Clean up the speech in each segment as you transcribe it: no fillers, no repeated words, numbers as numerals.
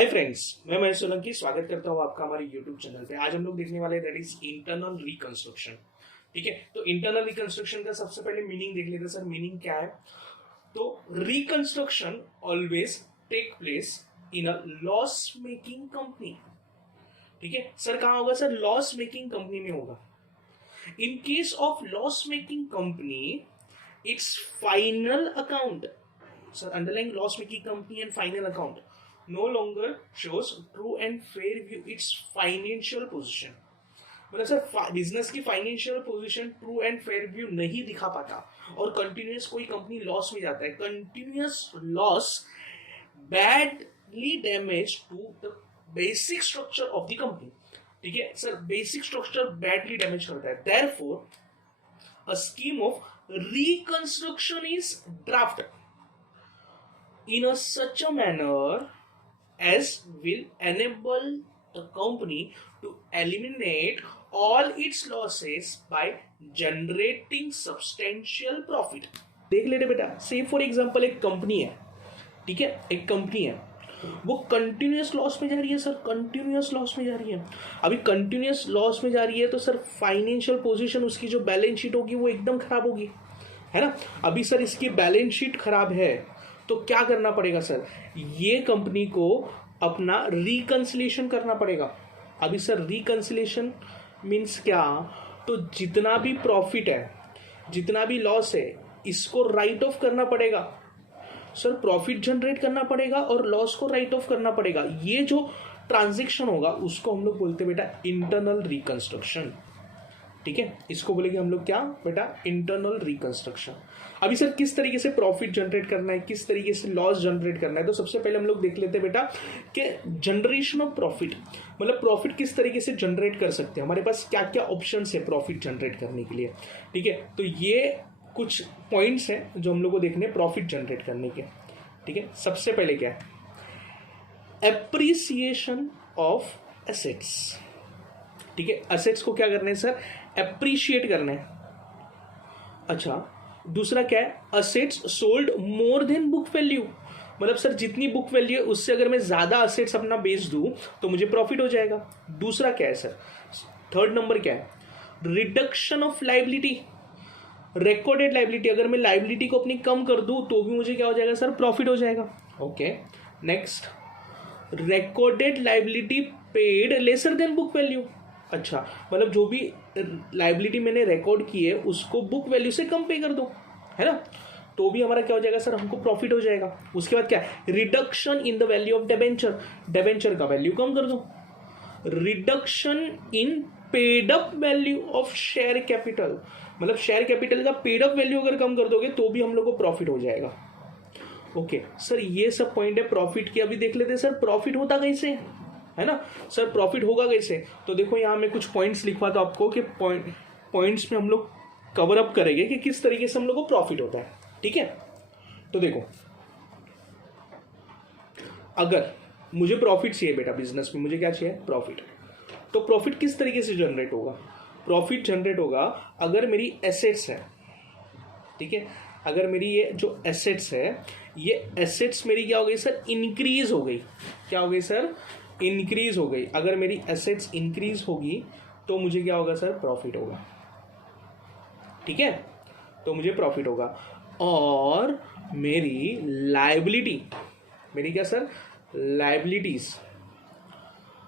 Hi friends, मैं महेश सोलंकी स्वागत करता हूँ आपका हमारे यूट्यूब चैनल पे। आज हम लोग देखने वाले दैट इज इंटरनल रिकंस्ट्रक्शन। ठीक है, तो इंटरनल रिकंस्ट्रक्शन का सबसे पहले मीनिंग देख लेते हैं। सर मीनिंग क्या है? तो reconstruction always take place in a loss making company. ठीक है सर, कहाँ होगा सर? लॉस मेकिंग कंपनी में होगा। In case of loss making company it's final account, sir underlying loss making company and final account no longer shows true and fair view its financial position। मतलब sir business की financial position true and fair view नहीं दिखा पाता और continuous कोई company loss में जाता है। Continuous loss badly damage to the basic structure of the company. ठीक है sir, basic structure badly damage करता है। Therefore a scheme of reconstruction is draft in a such a manner as will enable the company to eliminate all its losses by generating substantial profit। देख लेते बेटा, से for example एक company है। ठीक है, एक कंपनी है, वो कंटिन्यूअस लॉस में जा रही है। सर कंटिन्यूअस लॉस में जा रही है। अभी कंटिन्यूअस लॉस में जा रही है तो सर फाइनेंशियल पोजीशन, उसकी जो बैलेंस शीट होगी वो एकदम खराब होगी, है ना। अभी सर इसकी बैलेंस शीट खराब है तो क्या करना पड़ेगा सर? ये कंपनी को अपना रिकंसिलिएशन करना पड़ेगा। अभी सर रिकंसिलिएशन मीन्स क्या? तो जितना भी प्रॉफिट है, जितना भी लॉस है, इसको राइट ऑफ करना पड़ेगा। सर प्रॉफिट जनरेट करना पड़ेगा और लॉस को राइट ऑफ करना पड़ेगा। ये जो ट्रांजैक्शन होगा उसको हम लोग बोलते हैं बेटा इंटरनल रिकंस्ट्रक्शन। ठीक है, इसको बोलेंगे हम लोग क्या बेटा? Internal reconstruction. अभी सर किस तरीके से प्रॉफिट जनरेट करना है, किस तरीके से लॉस जनरेट करना है, तो सबसे पहले हम लोग देख लेते हैं बेटा कि जनरेशन ऑफ प्रॉफिट, मतलब प्रॉफिट किस तरीके से जनरेट कर सकते हैं। हमारे पास क्या क्या ऑप्शंस है प्रॉफिट जनरेट करने के लिए। ठीक है, तो ये कुछ पॉइंट्स हैं जो हम लोग को देखने प्रॉफिट जनरेट करने के। ठीक है, सबसे पहले क्या है? Appreciation of assets. ठीक है, एसेट्स को क्या करना है सर? एप्रिशिएट करना है। अच्छा, दूसरा क्या है? Assets sold more than book value, मतलब सर जितनी बुक वैल्यू है उससे अगर मैं ज्यादा असेट्स अपना बेच दूं तो मुझे प्रॉफिट हो जाएगा। दूसरा क्या है सर? थर्ड नंबर क्या है? Reduction of liability, recorded liability. अगर मैं लाइबिलिटी को अपनी कम कर दूं तो भी मुझे क्या हो जाएगा सर? प्रॉफिट हो जाएगा। Okay, next recorded liability paid lesser than book value. अच्छा, मतलब जो भी लाइबिलिटी मैंने रिकॉर्ड की है उसको बुक वैल्यू से कम पे कर दो, है ना, तो भी हमारा क्या हो जाएगा सर? हमको प्रॉफिट हो जाएगा। उसके बाद क्या है? Reduction in the value of debenture, debenture का वैल्यू कम कर दो। Reduction in paid up value of share capital, मतलब शेयर कैपिटल का पेड अप वैल्यू अगर कम कर दोगे तो भी हम लोग को प्रॉफिट हो जाएगा। ओके सर, ये सब पॉइंट है प्रॉफिट के। अभी देख लेते हैं सर प्रॉफिट होता कैसे, है ना। सर प्रॉफिट होगा कैसे? तो देखो यहाँ मैं कुछ पॉइंट्स लिखवाता हूँ आपको कि पॉइंट्स में हम लोग कवर अप करेंगे कि किस तरीके से हम लोग को प्रॉफिट होता है। ठीक है, तो देखो अगर मुझे प्रॉफिट चाहिए बेटा, बिजनेस में मुझे क्या चाहिए? प्रॉफिट। तो प्रॉफिट किस तरीके से जनरेट होगा? प्रॉफिट जनरेट होगा अगर मेरी एसेट्स है। ठीक है, अगर मेरी ये जो एसेट्स है, ये एसेट्स मेरी क्या हो गई सर? इंक्रीज हो गई। क्या हो गई सर? इंक्रीज हो गई। अगर मेरी एसेट्स इंक्रीज होगी तो मुझे क्या होगा सर? प्रॉफिट होगा। ठीक है, तो मुझे प्रॉफिट होगा। और मेरी लायबिलिटी, मेरी क्या सर?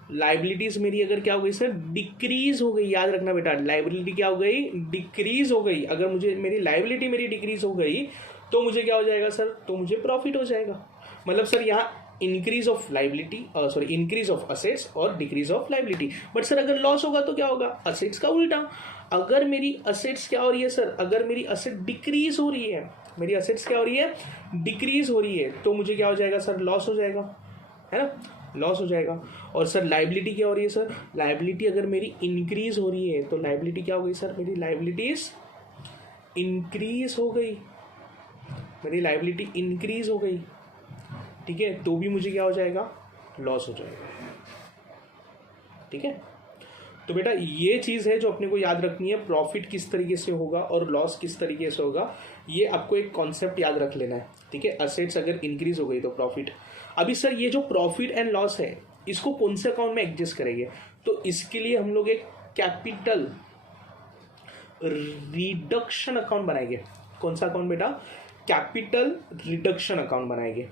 लाइबिलिटीज मेरी अगर क्या हो गई सर? डिक्रीज हो गई। याद रखना बेटा, लाइबिलिटी क्या हो गई? डिक्रीज हो गई। अगर मुझे मेरी लाइबिलिटी मेरी डिक्रीज हो गई तो मुझे क्या हो जाएगा सर? तो मुझे प्रॉफिट हो जाएगा। मतलब सर यहाँ increase of liability, sorry increase of assets और decrease of liability. But sir अगर लॉस होगा तो क्या होगा? असेट्स का उल्टा। अगर मेरी असेट्स क्या हो रही है सर? अगर मेरी असेट डिक्रीज हो रही है, मेरी असेट्स क्या हो रही है? डिक्रीज हो रही है, तो मुझे क्या हो जाएगा सर? लॉस हो जाएगा, है ना, लॉस हो जाएगा। और सर लाइबिलिटी क्या हो रही है सर? लाइबिलिटी अगर मेरी इंक्रीज हो रही है तो लाइबिलिटी क्या हो गई सर? मेरी लाइबिलिटीज इंक्रीज हो गई, मेरी लाइबिलिटी इंक्रीज हो गई। ठीक है, तो भी मुझे क्या हो जाएगा? लॉस हो जाएगा। ठीक है, तो बेटा ये चीज़ है जो अपने को याद रखनी है। प्रॉफिट किस तरीके से होगा और लॉस किस तरीके से होगा, ये आपको एक कॉन्सेप्ट याद रख लेना है। ठीक है, असेट्स अगर इंक्रीज हो गई तो प्रॉफिट, अभी सर ये जो प्रॉफिट एंड लॉस है इसको कौन से अकाउंट में एडजस्ट करेंगे, तो इसके लिए हम लोग एक कैपिटल रिडक्शन अकाउंट बनाएंगे। कौन सा अकाउंट बेटा, कैपिटल रिडक्शन अकाउंट बनाएंगे।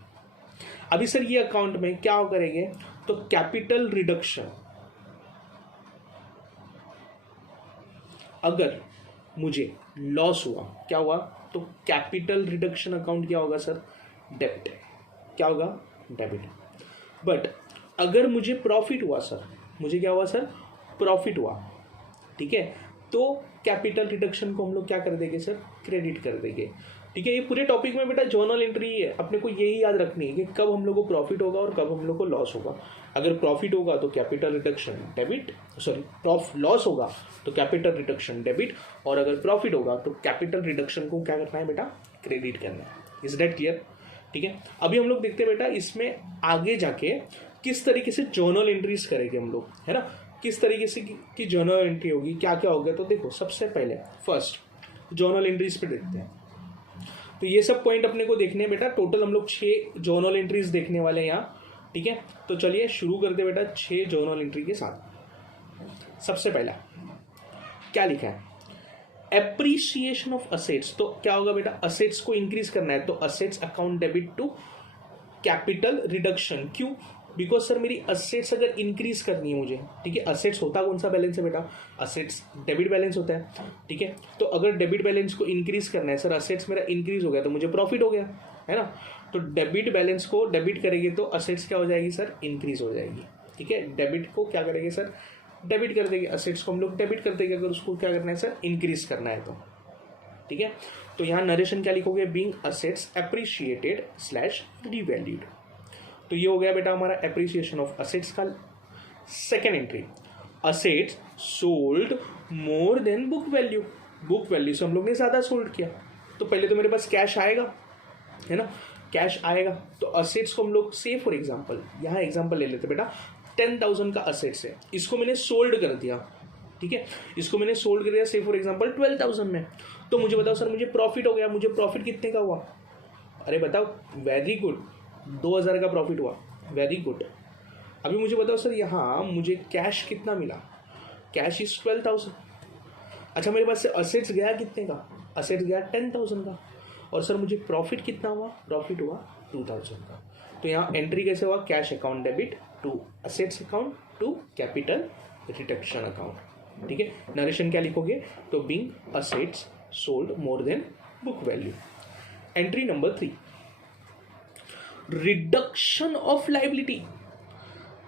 अभी सर ये अकाउंट में क्या करेंगे, तो कैपिटल रिडक्शन, अगर मुझे लॉस हुआ, क्या हुआ, तो कैपिटल रिडक्शन अकाउंट क्या होगा सर, डेबिट। क्या होगा, डेबिट। बट अगर मुझे प्रॉफिट हुआ सर, मुझे क्या हुआ सर, प्रॉफिट हुआ, ठीक है, तो कैपिटल रिडक्शन को हम लोग क्या कर देंगे सर, क्रेडिट कर देंगे। ठीक है, ये पूरे टॉपिक में बेटा जर्नल एंट्री है, अपने को यही याद रखनी है कि कब हम लोग को प्रॉफिट होगा और कब हम लोग को लॉस होगा। अगर प्रॉफिट होगा तो कैपिटल रिडक्शन डेबिट, लॉस होगा तो कैपिटल रिडक्शन डेबिट, और अगर प्रॉफिट होगा तो कैपिटल रिडक्शन को क्या करना है बेटा, क्रेडिट करना है। Is that clear? ठीक है, अभी हम लोग देखते हैं बेटा इसमें आगे जाके किस तरीके से जर्नल एंट्रीज करेंगे हम लोग, है ना, किस तरीके से की जर्नल एंट्री होगी, क्या क्या होगा। तो देखो सबसे पहले फर्स्ट जर्नल एंट्रीज पे देखते हैं। तो ये सब पॉइंट अपने को देखने हैं बेटा, टोटल हम लोग 6 जर्नल एंट्रीज देखने वाले हैं यहाँ। ठीक है, तो चलिए शुरू करते बेटा 6 जर्नल एंट्री के साथ। सबसे पहला क्या लिखा है, एप्रिसिएशन ऑफ असेट्स। तो क्या होगा बेटा, असेट्स को इंक्रीज करना है, तो assets account debit to capital reduction. क्यों, बिकॉज सर मेरी असेट्स अगर इंक्रीज करनी है मुझे, ठीक है, असेट्स होता कौन सा बैलेंस है बेटा, असेट्स डेबिट बैलेंस होता है। ठीक है, तो अगर डेबिट बैलेंस को इंक्रीज करना है सर, असेट्स मेरा इंक्रीज हो गया तो मुझे प्रॉफिट हो गया, है ना, तो डेबिट बैलेंस को डेबिट करेंगे तो असेट्स क्या हो जाएगी सर, इंक्रीज हो जाएगी। ठीक है, डेबिट को क्या करेंगे सर, डेबिट कर देंगे, असेट्स को हम लोग डेबिट कर देंगे अगर उसको क्या करना है सर, इंक्रीज करना है तो। ठीक है, तो यहाँ नरेशन क्या लिखोगे, being assets appreciated slash revalued. तो ये हो गया बेटा हमारा एप्रिसिएशन ऑफ असेट्स का। Second entry, assets sold more than book value. Book value से हम लोग ने ज़्यादा सोल्ड किया, तो पहले तो मेरे पास कैश आएगा, है ना, कैश आएगा, तो असेट्स को हम लोग से फॉर एग्जांपल, यहाँ एग्जांपल ले लेते बेटा, 10,000 का असेट्स है, इसको मैंने सोल्ड कर दिया। ठीक है, इसको मैंने सोल्ड कर दिया से फॉर एग्जांपल 12,000 में, तो मुझे बताओ सर मुझे प्रॉफिट हो गया, मुझे प्रॉफिट कितने का हुआ, अरे बताओ, वेरी गुड, 2,000 का प्रॉफिट हुआ, वेरी गुड। अभी मुझे बताओ सर यहाँ मुझे कैश कितना मिला, कैश इज 12,000। अच्छा मेरे पास से असेट्स गया कितने का, असेट्स गया 10,000 का, और सर मुझे प्रॉफिट कितना हुआ, प्रॉफिट हुआ 2,000 का। तो यहाँ एंट्री कैसे हुआ, cash account debit to assets account to capital reduction account. ठीक है, नरेशन क्या लिखोगे, तो being assets sold more than book value. Entry number 3, reduction of liability.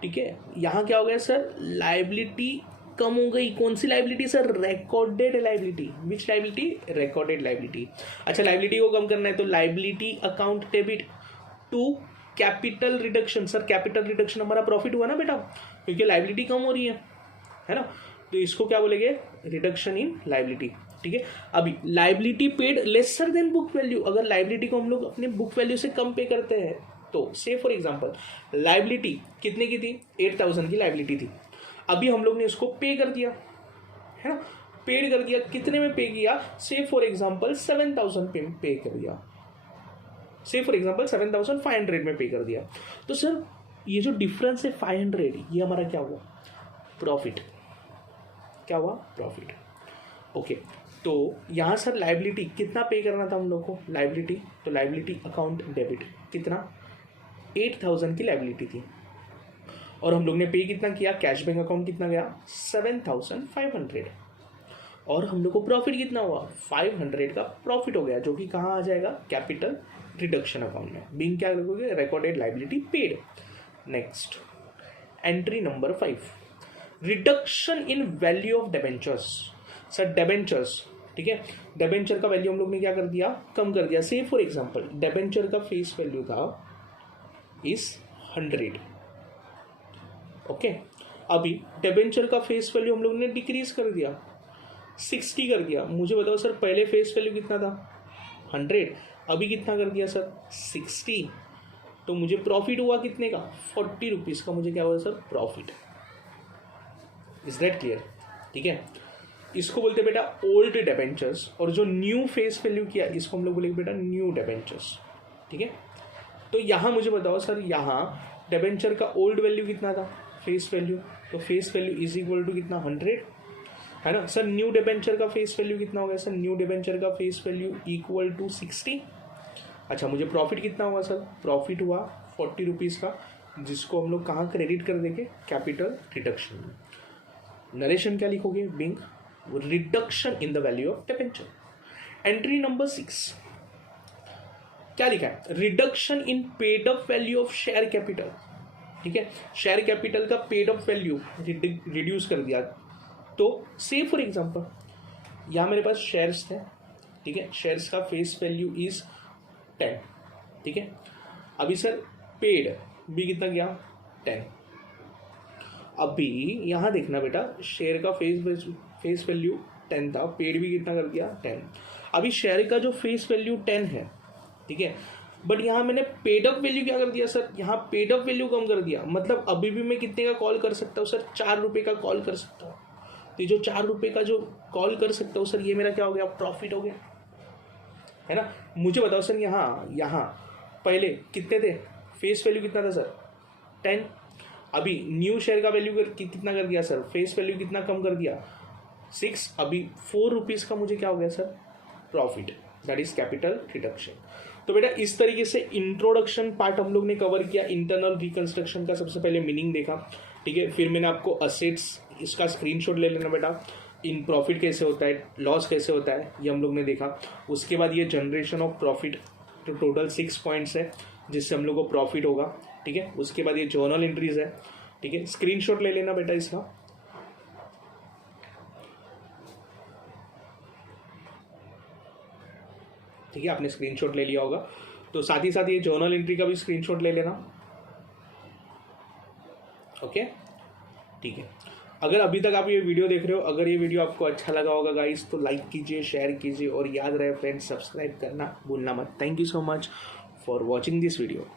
ठीक है, यहां क्या हो गया सर, लाइबिलिटी कम हो गई। कौन सी liability sir, recorded liability. Which liability, recorded liability. अच्छा लाइबिलिटी को कम करना है तो liability account debit to capital reduction. Sir capital reduction हमारा प्रॉफिट हुआ ना बेटा, क्योंकि लाइबिलिटी कम हो रही है ना, तो इसको क्या बोलेंगे, रिडक्शन इन लाइबिलिटी। ठीक है, अभी liability paid lesser than book value. अगर लाइबिलिटी को हम लोग अपने बुक वैल्यू से कम पे करते हैं तो से फॉर एग्जांपल लाइबिलिटी कितने की थी, 8,000 की लाइबिलिटी थी, अभी हम लोग ने उसको पे कर दिया, है ना, पेड कर दिया, कितने में पे किया, से फॉर एग्जांपल 7,000 पे कर दिया, से फॉर एग्जांपल 7,500 में पे कर दिया। तो सर ये जो डिफरेंस है 500, ये हमारा क्या हुआ, प्रॉफिट। क्या हुआ, प्रॉफिट। ओके, तो यहाँ सर लाइबिलिटी कितना पे करना था हम लोग को, लाइबिलिटी, तो लाइबिलिटी अकाउंट डेबिट कितना, 8,000 की लाइबिलिटी थी, और हम लोग ने पे कितना किया, कैश बैंक अकाउंट कितना गया, 7,500, और हम लोग को प्रॉफिट कितना हुआ, 500 का प्रॉफिट हो गया, जो कि कहाँ आ जाएगा, कैपिटल रिडक्शन अकाउंट में। बीइंग क्या रखोगे, recorded liability paid. Next entry number 5, reduction in value of debentures. Sir debentures, ठीक है, डिबेंचर का वैल्यू हम लोग ने क्या कर दिया, कम कर दिया। से फॉर एग्जांपल डिबेंचर का फेस वैल्यू था इज 100, ओके, अभी डिबेंचर का फेस वैल्यू हम लोग ने डिक्रीज कर दिया, 60 कर दिया। मुझे बताओ सर पहले फेस वैल्यू कितना था, 100, अभी कितना कर दिया सर, 60, तो मुझे प्रॉफिट हुआ कितने का, 40 रुपीज़ का मुझे क्या हुआ sir, profit. Is that clear? ठीक है, इसको बोलते बेटा ओल्ड डिबेंचर्स, और जो न्यू फेस वैल्यू किया इसको हम लोग बोलेंगे बेटा न्यू डिबेंचर्स। ठीक है, तो यहाँ मुझे बताओ सर, यहाँ डिबेंचर का ओल्ड वैल्यू कितना था, फेस वैल्यू, तो face value is equal to कितना 100 है ना सर। न्यू डिबेंचर का फेस वैल्यू कितना होगा सर, न्यू डिबेंचर का फेस वैल्यू इक्वल टू 60। अच्छा मुझे प्रॉफिट कितना हुआ सर, प्रॉफिट हुआ 40 रुपीज़ का, जिसको हम लोग कहाँ क्रेडिट कर देंगे, कैपिटल रिडक्शन में। नरेशन क्या लिखोगे, being reduction in the value of debenture. Entry number 6 क्या लिखा है, reduction in paid up value of share capital. ठीक है, शेयर कैपिटल का पेड अप वैल्यू रिड्यूस कर दिया। तो से फॉर एग्जांपल यहाँ मेरे पास शेयर्स थे, ठीक है, शेयर्स का फेस वैल्यू इज 10, ठीक है। अभी सर पेड भी कितना गया 10। अभी यहाँ देखना बेटा, शेयर का फेस वैल्यू 10 था, पेड भी कितना कर दिया 10। अभी शेयर का जो फेस वैल्यू 10 है, ठीक है, बट यहाँ मैंने पेड अप वैल्यू क्या कर दिया सर, यहाँ पेड अप वैल्यू कम कर दिया। मतलब अभी भी मैं कितने का कॉल कर सकता हूँ सर, 4 रुपये का कॉल कर सकता हूँ। तो जो 4 रुपये का जो कॉल कर सकता हूँ सर, ये मेरा क्या हो गया, प्रॉफिट हो गया, है ना। मुझे बताओ सर, यहाँ पहले कितने थे, फेस वैल्यू कितना था सर 10। अभी न्यू शेयर का वैल्यू कितना कर दिया सर, फेस वैल्यू कितना कम कर दिया 6। अभी 4 रुपीज़ का मुझे क्या हो गया sir, profit, that is capital reduction. तो बेटा इस तरीके से इंट्रोडक्शन पार्ट हम लोग ने कवर किया, इंटरनल रिकंस्ट्रक्शन का सबसे पहले मीनिंग देखा, ठीक है। फिर मैंने आपको असेट्स, इसका स्क्रीनशॉट ले लेना बेटा, इन प्रॉफिट कैसे होता है, लॉस कैसे होता है, ये हम लोग ने देखा। उसके बाद ये जनरेशन ऑफ प्रॉफिट, तो टोटल 6 पॉइंट्स है जिससे हम लोग को प्रॉफिट होगा, ठीक है। उसके बाद ये जर्नल एंट्रीज है, ठीक है, स्क्रीनशॉट ले लेना बेटा इसका। ठीक है, आपने स्क्रीनशॉट ले लिया होगा, तो साथ ही साथ ये जर्नल एंट्री का भी स्क्रीनशॉट ले लेना, ओके, ठीक है। अगर अभी तक आप ये वीडियो देख रहे हो, अगर ये वीडियो आपको अच्छा लगा होगा गाइस, तो लाइक कीजिए, शेयर कीजिए, और याद रहे फ्रेंड्स, सब्सक्राइब करना भूलना मत। Thank you so much for watching this video.